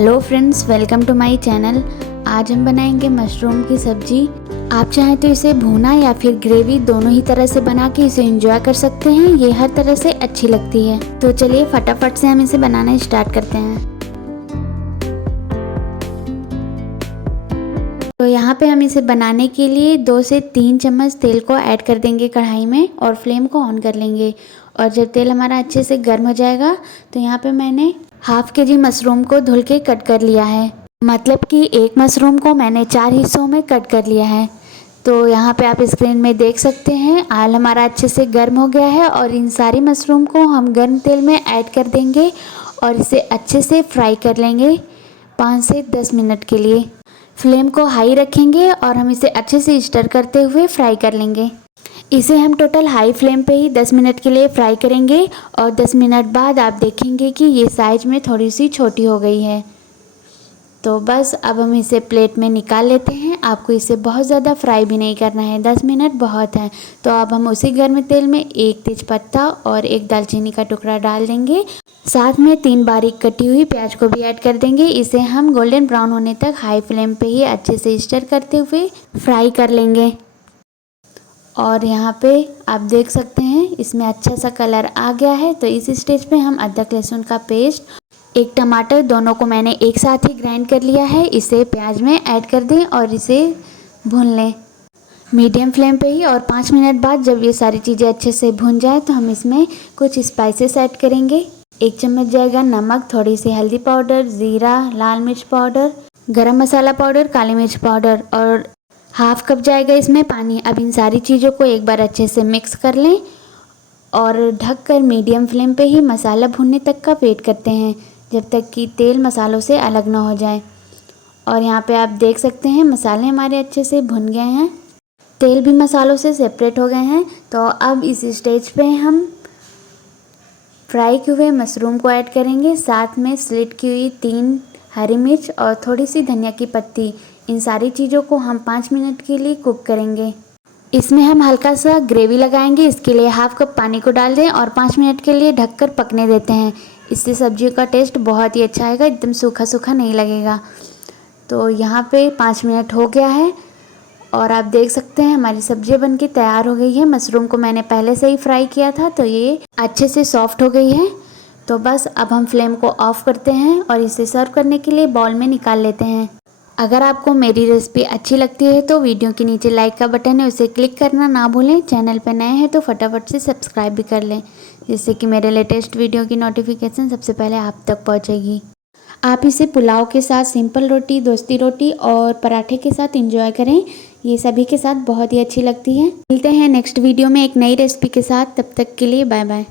Hello friends, welcome to my channel. आज हम बनाएंगे मशरूम की सब्जी। आप चाहें तो इसे भुना या फिर ग्रेवी दोनों ही तरह से बना के इसे एंजॉय कर सकते हैं। ये हर तरह से अच्छी लगती है। तो चलिए फटाफट से हम इसे बनाना स्टार्ट करते हैं। तो यहाँ पे हम इसे बनाने के लिए 2 से 3 चम्मच तेल को ऐड कर देंगे कढ़ाई में और फ्लेम को ऑन कर लेंगे। और जब तेल हमारा अच्छे से गर्म हो जाएगा तो यहाँ पे मैंने ½ kg मशरूम को धुल के कट कर लिया है। मतलब कि एक मशरूम को मैंने 4 हिस्सों में कट कर लिया है। तो यहाँ पे आप स्क्रीन में देख सकते हैं आल हमारा अच्छे से गर्म हो गया है और इन सारी मशरूम को हम गर्म तेल में ऐड कर देंगे और इसे अच्छे से फ्राई कर लेंगे 5 से 10 मिनट के लिए। फ्लेम को हाई रखेंगे और हम इसे अच्छे से स्टर करते हुए फ्राई कर लेंगे। इसे हम टोटल हाई फ्लेम पे ही 10 मिनट के लिए फ्राई करेंगे और 10 मिनट बाद आप देखेंगे कि ये साइज में थोड़ी सी छोटी हो गई है। तो बस अब हम इसे प्लेट में निकाल लेते हैं। आपको इसे बहुत ज़्यादा फ्राई भी नहीं करना है, 10 मिनट बहुत है। तो अब हम उसी गर्म तेल में 1 तेजपत्ता और 1 दालचीनी का टुकड़ा डाल देंगे। साथ में 3 बारीक कटी हुई प्याज को भी ऐड कर देंगे। इसे हम गोल्डन ब्राउन होने तक हाई फ्लेम पे ही अच्छे से स्टर करते हुए फ्राई कर लेंगे। और यहाँ पे आप देख सकते हैं इसमें अच्छा सा कलर आ गया है। तो इस स्टेज पे हम अदरक लहसुन का पेस्ट, 1 टमाटर, दोनों को मैंने एक साथ ही ग्राइंड कर लिया है, इसे प्याज में ऐड कर दें और इसे भून लें मीडियम फ्लेम पे ही। और 5 मिनट बाद जब ये सारी चीज़ें अच्छे से भून जाए तो हम इसमें कुछ स्पाइसेस ऐड करेंगे। 1 चम्मच जाएगा नमक, थोड़ी सी हल्दी पाउडर, ज़ीरा, लाल मिर्च पाउडर, गरम मसाला पाउडर, काली मिर्च पाउडर और ½ कप जाएगा इसमें पानी। अब इन सारी चीज़ों को एक बार अच्छे से मिक्स कर लें और ढककर मीडियम फ्लेम पे ही मसाला भुनने तक का वेट करते हैं जब तक कि तेल मसालों से अलग ना हो जाए। और यहाँ पे आप देख सकते हैं मसाले हमारे अच्छे से भुन गए हैं, तेल भी मसालों से सेपरेट हो गए हैं। तो अब इस स्टेज पे हम फ्राई किए हुए मशरूम को ऐड करेंगे, साथ में स्लिट की हुई 3 हरी मिर्च और थोड़ी सी धनिया की पत्ती। इन सारी चीज़ों को हम 5 मिनट के लिए कुक करेंगे। इसमें हम हल्का सा ग्रेवी लगाएंगे। इसके लिए ½ कप पानी को डाल दें और 5 मिनट के लिए ढककर पकने देते हैं। इससे सब्जी का टेस्ट बहुत ही अच्छा आएगा, एकदम सूखा सूखा नहीं लगेगा। तो यहाँ पे 5 मिनट हो गया है और आप देख सकते हैं हमारी सब्जी बनके तैयार हो गई है। मशरूम को मैंने पहले से ही फ्राई किया था तो ये अच्छे से सॉफ्ट हो गई है। तो बस अब हम फ्लेम को ऑफ करते हैं और इसे सर्व करने के लिए बाउल में निकाल लेते हैं। अगर आपको मेरी रेसिपी अच्छी लगती है तो वीडियो के नीचे लाइक का बटन है, उसे क्लिक करना ना भूलें। चैनल पर नए हैं तो फटाफट से सब्सक्राइब भी कर लें, जिससे कि मेरे लेटेस्ट वीडियो की नोटिफिकेशन सबसे पहले आप तक पहुंचेगी। आप इसे पुलाव के साथ, सिंपल रोटी, दोस्ती रोटी और पराठे के साथ एंजॉय करें। ये सभी के साथ बहुत ही अच्छी लगती है। मिलते हैं नेक्स्ट वीडियो में एक नई रेसिपी के साथ। तब तक के लिए बाय बाय।